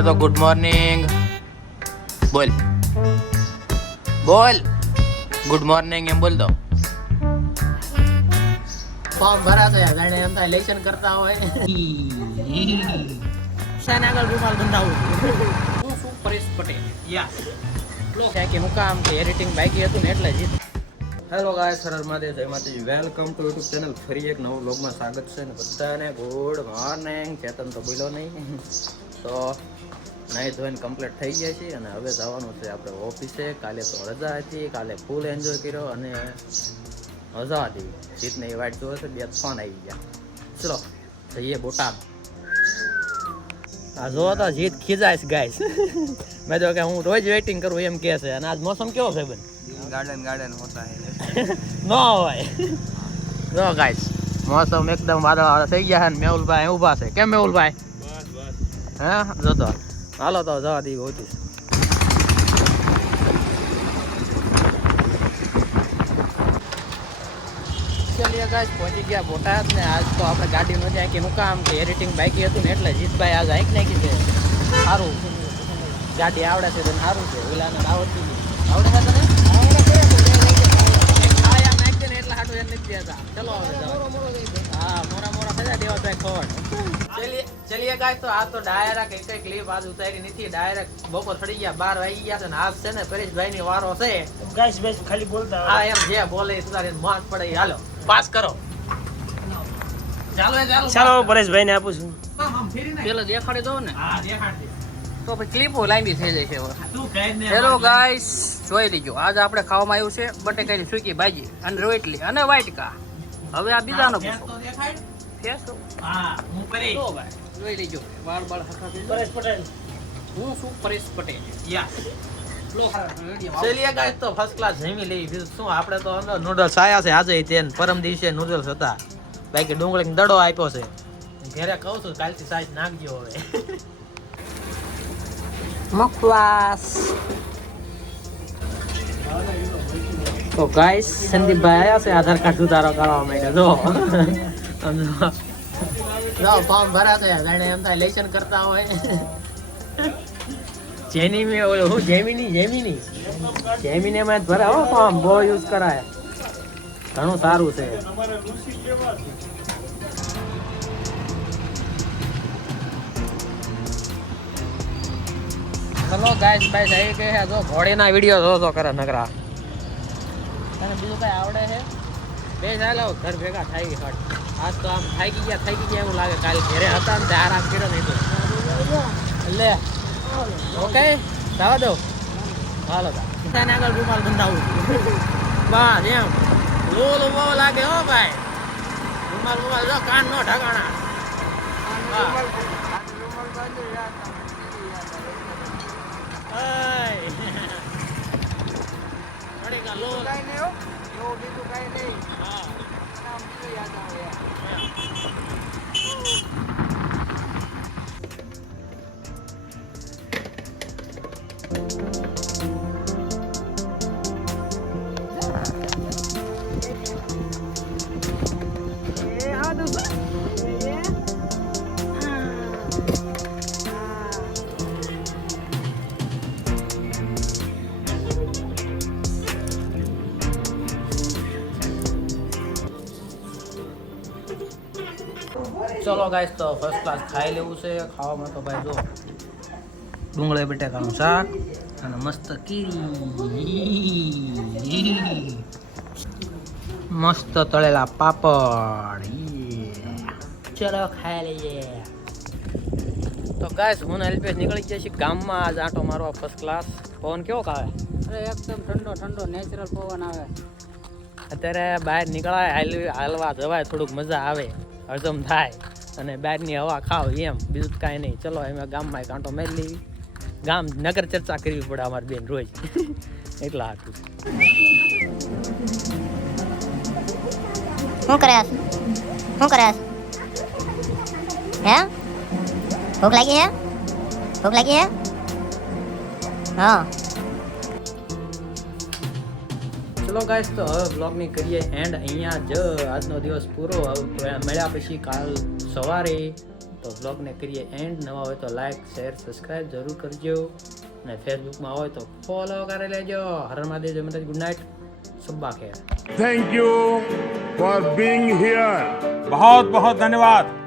કે તો good morning બોલ બોલ ગુડ મોર્નિંગ એમ બોલ દો. ફોર્મ ભરાશે જાણે એમ થાય લેશન કરતા હોય શાને આગળ રૂમાલ બંધાવું હું શું પરેશ પટેલ યસ લો કે હું કામ કે એડિટિંગ બાકી હતું ને એટલે જીત. હેલો ગાઈસ, સરળ માધે જય માતાજી, વેલકમ ટુ યુટ્યુબ ચેનલ. ફરી એક નવું વ્લોગમાં સ્વાગત છે ને બધાને ગુડ મોર્નિંગ. ચેતન તો બોલ્યો નહીં તો નાઈ ધોઈને કમ્પ્લીટ થઈ ગયા છીએ અને હવે જવાનું છે આપણે ઓફિસે. કાલે તો રજા હતી, કાલે ફૂલ એન્જોય કર્યો અને મજા હતી. જીતને એ વાઇટ જોવે છે, બે ફોન આવી ગયા. ચલો જઈએ બોટાદ. આ જો તો જીત ખીજાઈશ ગાઈસ. મેં તો કે હું રોજ વેઇટિંગ કરું એમ કહે છે અને આજ મોસમ કેવો છે બેન? गार्डन होता है नो भाई नो गाइस, मौसम एकदम वादळ થઈ ગયા છે. મેહુલભાઈ ઊભા છે. કેમ મેહુલભાઈ? બસ બસ હા જો તો હાલો તો જવા દી હોતી. ચલીએ ગાઈસ, પહોંચી ગયા બોટાદ ને આજ તો આપણે ગાડી નો જાય કે હું કામ કે એડિટિંગ બાકી હતું ને એટલે જીતભાઈ આજ આઈક નાખી છે. સારું ગાડી આવડે છે તો સારું છે. ઓલાને આવડતી આવડે છે તને? ચલીએ ગાઈસ, તો આ તો ડાયરેક્ટ એક એક ક્લિપ આજ ઉતારી નથી. ડાયરેક્ટ બપોર થઈ ગયા, 12 વાગી ગયા છે ને આજ છે ને પરેશભાઈ ની વારો છે. ગાઈસ બસ ખાલી બોલતા હા એમ જે બોલે સુધારી મોજ પડે. હાલો પાસ કરો. ચાલો ચાલો પરેશભાઈ ને આપું છું. પેલો દેખાડી દો ને. હા દેખાડી દે તો પછી ક્લિપો લાંબી થઈ જાય છે. હેલો ગાઈસ, જોઈ લીજો. આજ આપણે ખાવામાં આવ્યું છે બટેકાની સૂકી ભાજી અને રોટલી અને વાટકા. હવે આ બીજાનો પૂછો. જોઈ લીજો. વાળ બાળ હરખા થઈ પરેશ પટેલ. હું શું પરેશ પટેલ યસ. ચલીએ ગાઈસ, તો ફર્સ્ટ ક્લાસ જમી લેવી. બીજું શું, આપણે તો અંદર નૂડલ્સ આયા છે આજે તે પરમ દિવસે નૂડલ્સ હતા. બાકી ડુંગળીનો દડો આપ્યો છે. ઘરે કહું છું કાલથી સાઈઝ નાખજો હવે. મખવાસ. તો ગાઈસ, સંદીપભાઈ આયા છે આધાર કાર્ડ સુધારો કરવા માટે. જો ફોર્મ ભરાશે જાણે એમ થાય લેશન કરતા હોય જેની મે ઓલો હું જેમીની માં ભરા હો ફોર્મ. બહુ યુઝ કરાય, ઘણું સારું છે. ચલો ગાઈસ, ભાઈ જઈ કે જો ઘોડીના વિડિયો જો કરે નકરા. અને બીજું કઈ આવડે છે? બે ચાલો ઘર ભેગા થઈ હટ. આજ તો આમ થાકી ગયા એવું લાગે. કાલે ઘરે હતા ને આરામ કર્યો નહીં તો લે. ઓકે જવા દો. હાલો તાને આગળ રૂમાલ બંધાવું બસ એમ. લોલ બહુ લાગે હો ભાઈ. રૂમાલ જો કાન નો ઢગાણા. ચલો ગાઈસ, તો ફર્સ્ટ ક્લાસ ખાઈ લેવું છે. ખાવામાં તો ભાઈ જો ડુંગળી બટેકાનું શાક અને મસ્ત કીરી, મસ્ત તળેલા પાપડ. ચલો ખાઈ લઈએ. તો ગાઈસ, હું એલપીએસ નીકળી ગયા છીએ ગામમાં આજ આંટો મારવા. ફર્સ્ટ ક્લાસ પવન કેવો આવે? અરે એકદમ ઠંડો નેચરલ પવન આવે. અત્યારે બહાર નીકળાય, હાલવા જવાય, થોડુંક મજા આવે, હજમ થાય અને બહારની હવા ખાવ એમ. બીજું કાંઈ નહીં. ચલો અમે ગામમાં એક આંટો મારી લેવી. ગામ નગર ચર્ચા કરવી પડે અમારે બેન રોજ એટલા હાટું. શું કરે હે? ભૂખ લાગી હે? હા. ચલો ગાઈસ, તો હવે બ્લોગની કરીએ એન્ડ. અહીંયા જ આજનો દિવસ પૂરો. મળ્યા પછી કાલ સવારે તો બ્લોગને કરીએ એન્ડ. નવા હોય તો લાઈક શેર સબસ્ક્રાઈબ જરૂર કરજો અને ફેસબુકમાં હોય તો ફોલો કરી લેજો. હર મહાદેવ, જય માતાજી, ગુડ નાઇટ, સબ્બા ખેર. Thank you for being here. बहुत बहुत धन्यवाद.